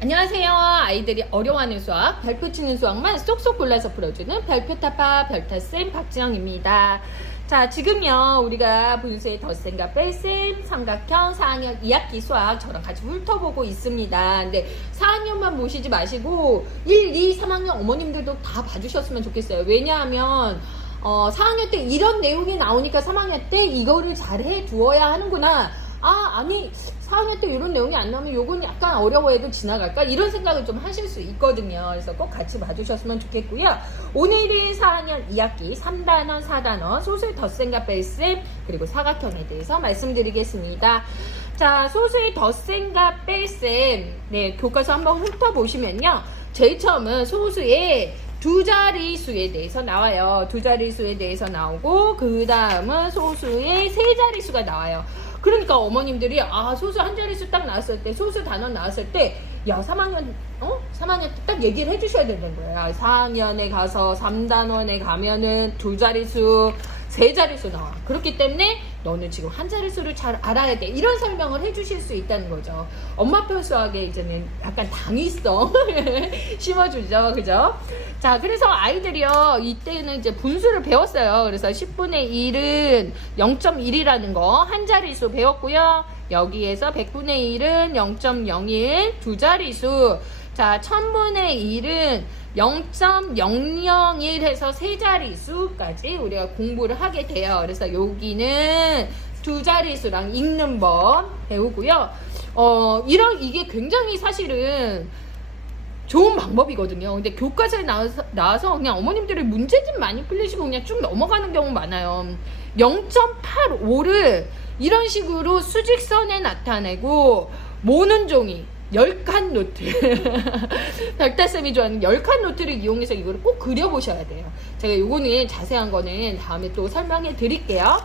안녕하세요. 아이들이 어려워하는 수학, 별표 치는 수학만 쏙쏙 골라서 풀어주는 별표타파 별타쌤 박지영입니다. 자, 지금요 우리가 분수의 덧셈과 뺄셈, 삼각형 4학년 2학기 수학 저랑 같이 훑어보고 있습니다. 근데 4학년만 보시지 마시고 1, 2, 3학년 어머님들도 다 봐주셨으면 좋겠어요. 왜냐하면 4학년 때 이런 내용이 나오니까 3학년 때 이거를 잘 해두어야 하는구나. 아니 4학년 때 이런 내용이 안 나오면 요건 약간 어려워해도 지나갈까? 이런 생각을 좀 하실 수 있거든요. 그래서 꼭 같이 봐주셨으면 좋겠고요. 오늘은 4학년 2학기 3단원, 4단원, 소수의 덧셈과 뺄셈, 그리고 사각형에 대해서 말씀드리겠습니다. 자, 소수의 덧셈과 뺄셈, 네, 교과서 한번 훑어보시면요. 제일 처음은 소수의 두 자리수에 대해서 나와요. 두 자리수에 대해서 나오고, 그 다음은 소수의 세 자리수가 나와요. 그러니까 어머님들이 소수 한 자릿수 딱 나왔을 때, 소수 단원 나왔을 때, 야 3학년 때 딱 얘기를 해주셔야 되는 거예요. 4학년에 가서 3단원에 가면은 두 자릿수, 세 자릿수 나와. 그렇기 때문에 너는 지금 한 자릿수를 잘 알아야 돼. 이런 설명을 해주실 수 있다는 거죠. 엄마표 수학에 이제는 약간 당위성 심어주죠. 그죠? 자, 그래서 아이들이요, 이때는 이제 분수를 배웠어요. 그래서 10분의 1은 0.1이라는 거, 한 자릿수 배웠고요. 여기에서 100분의 1은 0.01, 두 자릿수. 자, 1000분의 1은 0.001 해서 세 자릿수까지 우리가 공부를 하게 돼요. 그래서 여기는 두 자릿수랑 읽는 법 배우고요. 이게 굉장히 사실은 좋은 방법이거든요. 근데 교과서에 나와서 그냥 어머님들이 문제집 많이 풀리시고 그냥 쭉 넘어가는 경우 많아요. 0.85를 이런 식으로 수직선에 나타내고 모는 종이 10칸 노트 별타쌤이 좋아하는 10칸 노트를 이용해서 이거를 꼭 그려보셔야 돼요. 제가 요거는 자세한 거는 다음에 또 설명해 드릴게요.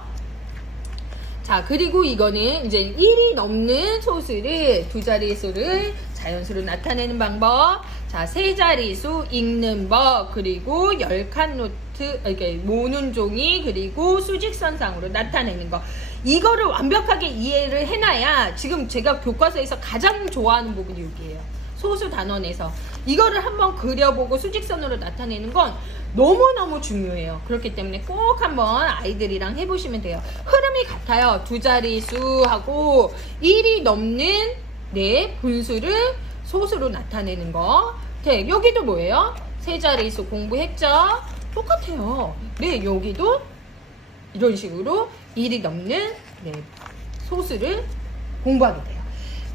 자, 그리고 이거는 이제 1이 넘는 소수를, 두 자리수를 자연수로 나타내는 방법, 자, 세 자리수 읽는 법, 그리고 10칸 노트, 이렇게 모는 종이, 그리고 수직선상으로 나타내는 거. 이거를 완벽하게 이해를 해놔야 지금 제가 교과서에서 가장 좋아하는 부분이 여기예요. 소수 단원에서. 이거를 한번 그려보고 수직선으로 나타내는 건 너무너무 중요해요. 그렇기 때문에 꼭 한번 아이들이랑 해보시면 돼요. 흐름이 같아요. 두 자리수하고 1이 넘는 분수를 소수로 나타내는 거. 네, 여기도 뭐예요? 세 자리수 공부했죠? 똑같아요. 네, 여기도 이런 식으로 1이 넘는 소수를 공부하게 돼요.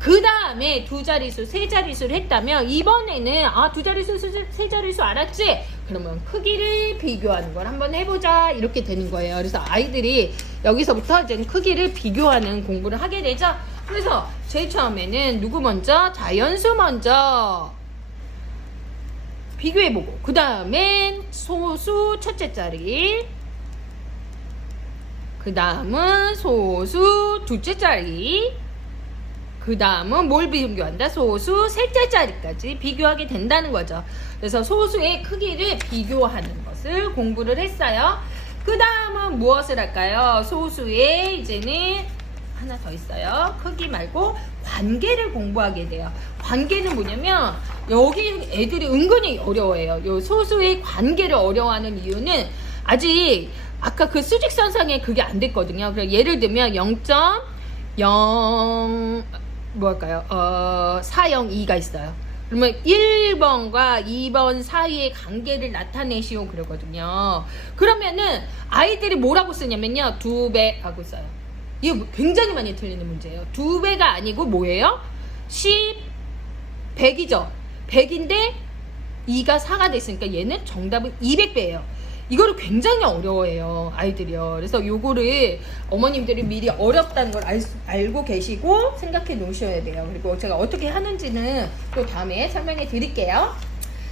그 다음에 두 자릿수, 세 자릿수를 했다면 이번에는 두 자릿수, 세 자릿수 알았지? 그러면 크기를 비교하는 걸 한번 해보자 이렇게 되는 거예요. 그래서 아이들이 여기서부터 이제 크기를 비교하는 공부를 하게 되죠. 그래서 제일 처음에는 누구 먼저? 자연수 먼저 비교해보고, 그 다음엔 소수 첫째 자리, 그 다음은 소수 둘째 자리, 그 다음은 뭘 비교한다? 소수 셋째 자리까지 비교하게 된다는 거죠. 그래서 소수의 크기를 비교하는 것을 공부를 했어요. 그 다음은 무엇을 할까요? 소수의 이제는 하나 더 있어요. 크기 말고 관계를 공부하게 돼요. 관계는 뭐냐면 여기 애들이 은근히 어려워해요. 요 소수의 관계를 어려워하는 이유는 아직 아까 그 수직선상에 그게 안 됐거든요. 그래서 예를 들면 0.0 뭐할까요? 402가 있어요. 그러면 1번과 2번 사이의 관계를 나타내시오 그러거든요. 그러면은 아이들이 뭐라고 쓰냐면요, 2배 하고 써요. 이거 굉장히 많이 틀리는 문제예요. 2배가 아니고 뭐예요? 100이죠. 100인데 2가 4가 됐으니까 얘는 정답은 200배예요. 이거를 굉장히 어려워해요, 아이들이요. 그래서 요거를 어머님들이 미리 어렵다는 걸 알고 계시고 생각해 놓으셔야 돼요. 그리고 제가 어떻게 하는지는 또 다음에 설명해 드릴게요.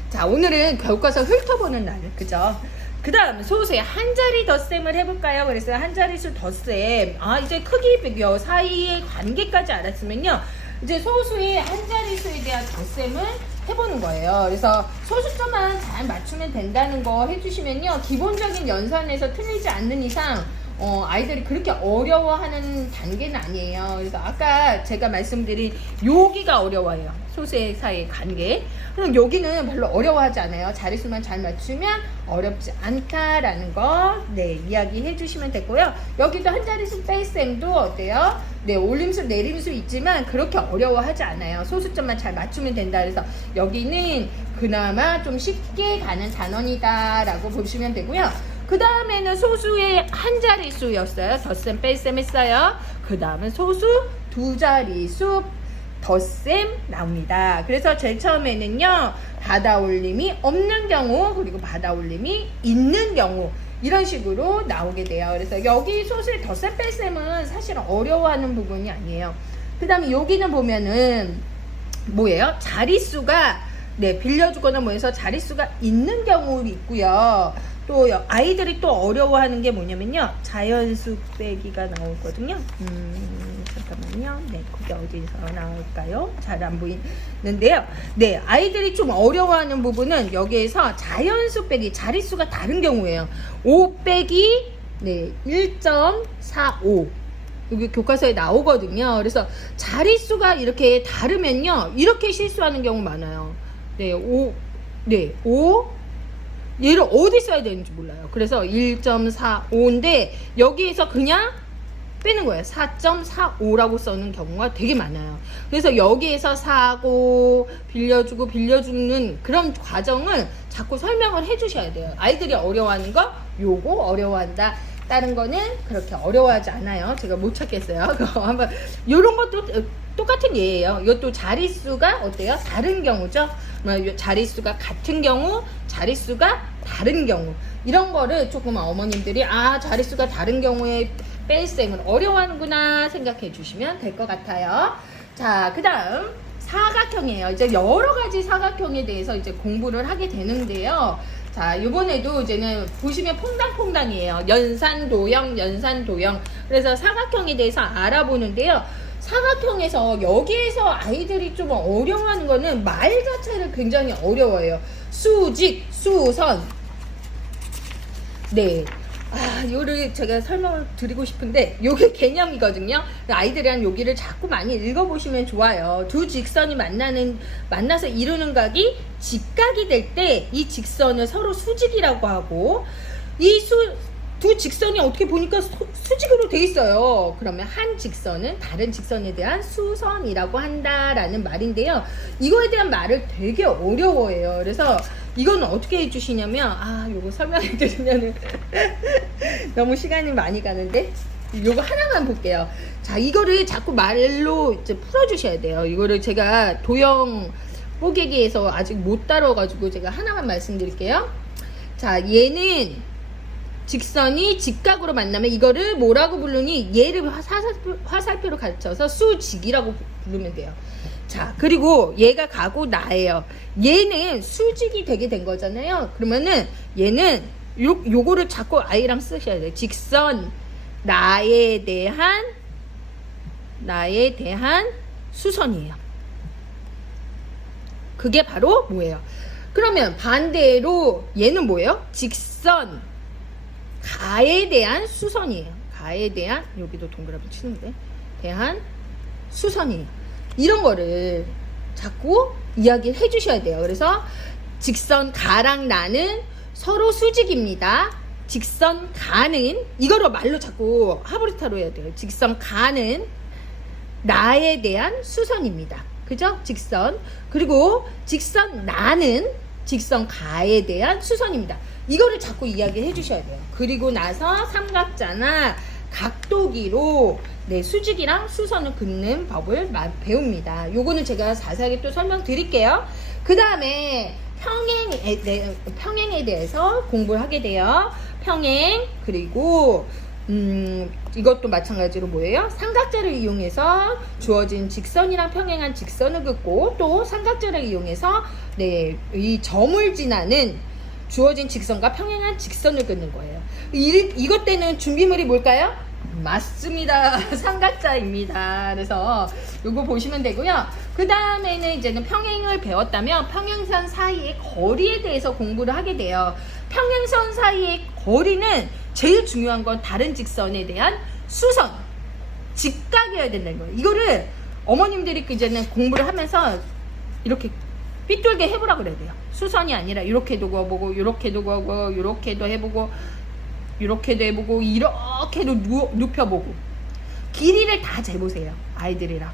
자, 오늘은 교과서 훑어보는 날, 그죠? 그 다음 소수의 한 자리 덧셈을 해볼까요? 그래서 한 자리수 덧셈, 이제 크기 비교 사이의 관계까지 알았으면요, 이제 소수의 한 자리수에 대한 덧셈을 해보는 거예요. 그래서 소수점만 잘 맞추면 된다는 거 해주시면요, 기본적인 연산에서 틀리지 않는 이상 아이들이 그렇게 어려워하는 단계는 아니에요. 그래서 아까 제가 말씀드린 여기가 어려워요. 소수의 사이의 관계. 그럼 여기는 별로 어려워하지 않아요. 자릿수만 잘 맞추면 어렵지 않다라는 거, 네, 이야기해 주시면 되고요. 여기도 한 자릿수 뺄셈도 어때요? 네, 올림수, 내림수 있지만 그렇게 어려워하지 않아요. 소수점만 잘 맞추면 된다. 그래서 여기는 그나마 좀 쉽게 가는 단원이다라고 보시면 되고요. 그 다음에는 소수의 한 자릿수였어요. 덧셈, 뺄셈 했어요. 그 다음은 소수 두 자릿수 덧셈 나옵니다. 그래서 제일 처음에는요, 받아올림이 없는 경우, 그리고 받아올림이 있는 경우, 이런 식으로 나오게 돼요. 그래서 여기 소수의 덧셈, 뺄셈은 사실 어려워하는 부분이 아니에요. 그 다음에 여기는 보면은 뭐예요? 자릿수가, 네, 빌려주거나 뭐 해서 자릿수가 있는 경우 있고요. 또 아이들이 또 어려워하는 게 뭐냐면요, 자연수 빼기가 나오거든요. 잠깐만요. 네, 그게 어디서 나올까요? 잘 안 보이는데요. 네, 아이들이 좀 어려워하는 부분은 여기에서 자연수 빼기, 자릿수가 다른 경우예요. 5 빼기 네, 1.45 여기 교과서에 나오거든요. 그래서 자릿수가 이렇게 다르면요, 이렇게 실수하는 경우 많아요. 네, 5 얘를 어디 써야 되는지 몰라요. 그래서 1.45인데 여기에서 그냥 빼는 거예요. 4.45라고 써는 경우가 되게 많아요. 그래서 여기에서 사고 빌려주는 그런 과정을 자꾸 설명을 해 주셔야 돼요. 아이들이 어려워하는 거 요거 어려워한다. 다른 거는 그렇게 어려워하지 않아요. 제가 못 찾겠어요. 그거 한번 요런 것도 똑같은 예예요. 이것도 자릿수가 어때요? 다른 경우죠. 자릿수가 같은 경우, 자릿수가 다른 경우, 이런 거를 조금 어머님들이 자릿수가 다른 경우에 뺄셈을 어려워하는구나 생각해 주시면 될 것 같아요. 자, 그 다음 사각형이에요. 이제 여러 가지 사각형에 대해서 이제 공부를 하게 되는데요. 자, 요번에도 이제는 보시면 퐁당퐁당이에요. 연산도형. 그래서 사각형에 대해서 알아보는데요. 사각형에서 여기에서 아이들이 좀 어려워하는 거는 말 자체를 굉장히 어려워해요. 수직, 수선. 네. 요를 제가 설명을 드리고 싶은데 요게 개념이거든요. 아이들이랑 여기를 자꾸 많이 읽어보시면 좋아요. 두 직선이 만나서 이루는 각이 직각이 될 때 이 직선을 서로 수직이라고 하고, 두 직선이 어떻게 보니까 수직으로 돼 있어요. 그러면 한 직선은 다른 직선에 대한 수선이라고 한다라는 말인데요. 이거에 대한 말을 되게 어려워해요. 그래서 이거는 어떻게 해주시냐면, 요거 설명해 드리면은 너무 시간이 많이 가는데, 요거 하나만 볼게요. 자, 이거를 자꾸 말로 이제 풀어주셔야 돼요. 이거를 제가 도형 뽀개기에서 아직 못 다뤄가지고 제가 하나만 말씀드릴게요. 자, 얘는 직선이 직각으로 만나면 이거를 뭐라고 부르니? 얘를 화살표로 가르쳐서 수직이라고 부르면 돼요. 자, 그리고 얘가 가고 나예요. 얘는 수직이 되게 된 거잖아요. 그러면은 얘는 요거를 자꾸 아이랑 쓰셔야 돼요. 직선 나에 대한 수선이에요. 그게 바로 뭐예요? 그러면 반대로 얘는 뭐예요? 직선 가에 대한 수선이에요. 가에 대한, 여기도 동그라미 치는데, 대한 수선이에요. 이런 거를 자꾸 이야기를 해주셔야 돼요. 그래서 직선 가랑 나는 서로 수직입니다. 직선 가는, 이거를 말로 자꾸 하브리타로 해야 돼요. 직선 가는 나에 대한 수선입니다. 그죠? 직선. 그리고 직선 나는 직선 가에 대한 수선입니다. 이거를 자꾸 이야기해 주셔야 돼요. 그리고 나서 삼각자나 각도기로 수직이랑 수선을 긋는 법을 배웁니다. 요거는 제가 자세하게 또 설명드릴게요. 그 다음에 평행에 대해서 공부를 하게 돼요. 평행, 그리고 이것도 마찬가지로 뭐예요? 삼각자를 이용해서 주어진 직선이랑 평행한 직선을 긋고, 또 삼각자를 이용해서 이 점을 지나는 주어진 직선과 평행한 직선을 긋는 거예요. 이것 때는 준비물이 뭘까요? 맞습니다. 삼각자입니다. 그래서 요거 보시면 되고요. 그 다음에는 이제는 평행을 배웠다면 평행선 사이의 거리에 대해서 공부를 하게 돼요. 평행선 사이의 거리는 제일 중요한 건 다른 직선에 대한 수선, 직각이어야 된다는 거예요. 이거를 어머님들이 이제는 공부를 하면서 이렇게 삐뚤게 해보라 그래야 돼요. 수선이 아니라 이렇게도 그어보고, 이렇게도 그어보고, 이렇게도 해보고, 이렇게도 해보고, 이렇게도 눕혀보고, 길이를 다 재보세요. 아이들이랑.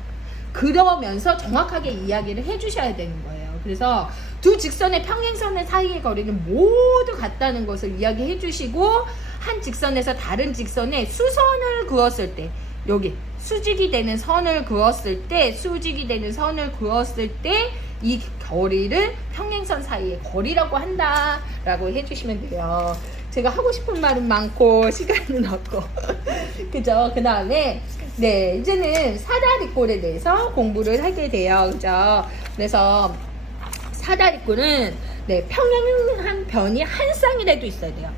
그러면서 정확하게 이야기를 해주셔야 되는 거예요. 그래서 두 직선의 평행선의 사이의 거리는 모두 같다는 것을 이야기해 주시고, 한 직선에서 다른 직선에 수선을 그었을 때, 여기 수직이 되는 선을 그었을 때, 이 거리를 평행선 사이의 거리라고 한다라고 해주시면 돼요. 제가 하고 싶은 말은 많고 시간은 없고 그죠? 그 다음에 네, 이제는 사다리꼴에 대해서 공부를 하게 돼요. 그죠? 그래서 사다리꼴은 네, 평행한 변이 한 쌍이라도 있어야 돼요.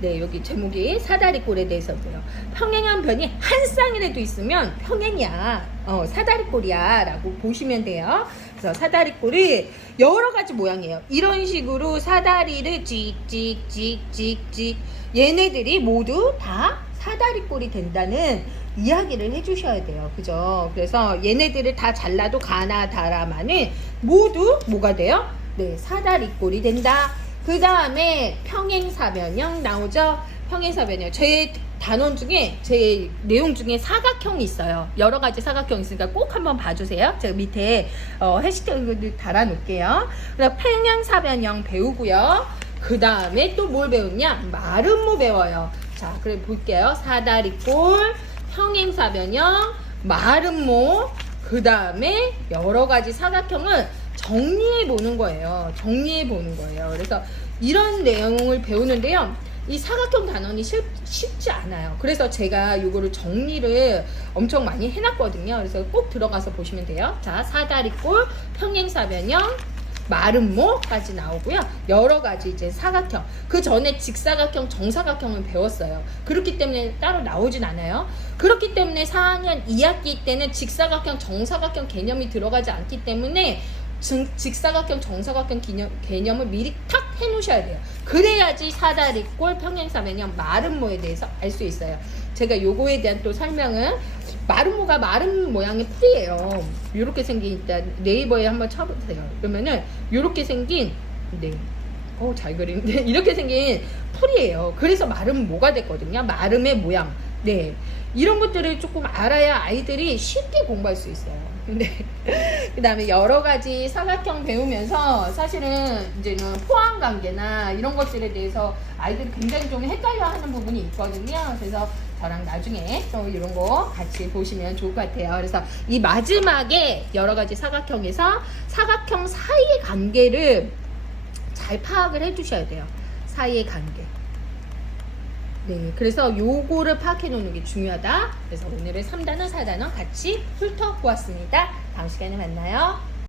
네, 여기 제목이 사다리꼴에 대해서고요. 평행한 변이 한 쌍이라도 있으면 평행이야, 사다리꼴이야 라고 보시면 돼요. 그래서 사다리꼴이 여러 가지 모양이에요. 이런 식으로 사다리를 찍찍찍찍찍, 얘네들이 모두 다 사다리꼴이 된다는 이야기를 해주셔야 돼요. 그죠? 그래서 얘네들을 다 잘라도 가나 다라마는 모두 뭐가 돼요? 네, 사다리꼴이 된다. 그 다음에 평행사변형 나오죠? 평행사변형. 제 단원 중에, 제 내용 중에 사각형이 있어요. 여러 가지 사각형이 있으니까 꼭 한번 봐주세요. 제가 밑에 해시태그를 달아놓을게요. 그래서 평행사변형 배우고요. 그 다음에 또 뭘 배우냐? 마름모 배워요. 자, 그래 볼게요. 사다리꼴, 평행사변형, 마름모, 그 다음에 여러 가지 사각형을 정리해 보는 거예요. 그래서 이런 내용을 배우는데요. 이 사각형 단원이 쉽지 않아요. 그래서 제가 이거를 정리를 엄청 많이 해놨거든요. 그래서 꼭 들어가서 보시면 돼요. 자, 사다리꼴, 평행사변형, 마름모까지 나오고요. 여러 가지 이제 사각형. 그 전에 직사각형, 정사각형을 배웠어요. 그렇기 때문에 따로 나오진 않아요. 그렇기 때문에 4학년 2학기 때는 직사각형, 정사각형 개념이 들어가지 않기 때문에 직사각형, 정사각형 개념을 미리 탁 해놓으셔야 돼요. 그래야지 사다리꼴, 평행사변형, 마름모에 대해서 알 수 있어요. 제가 요거에 대한 또 설명은, 마름모가 마름 모양의 풀이에요. 이렇게 생긴, 일단 네이버에 한번 쳐보세요. 그러면은 이렇게 생긴, 네, 잘 그리는데 이렇게 생긴 풀이에요. 그래서 마름모가 됐거든요. 마름의 모양. 네, 이런 것들을 조금 알아야 아이들이 쉽게 공부할 수 있어요. 네. 그 다음에 여러 가지 사각형 배우면서 사실은 이제는 포항관계나 이런 것들에 대해서 아이들이 굉장히 좀 헷갈려 하는 부분이 있거든요. 그래서 저랑 나중에 또 이런 거 같이 보시면 좋을 것 같아요. 그래서 이 마지막에 여러 가지 사각형에서 사각형 사이의 관계를 잘 파악을 해 주셔야 돼요. 사이의 관계. 네, 그래서 요거를 파악해 놓는 게 중요하다. 그래서 오늘의 3단원, 4단원 같이 훑어보았습니다. 다음 시간에 만나요.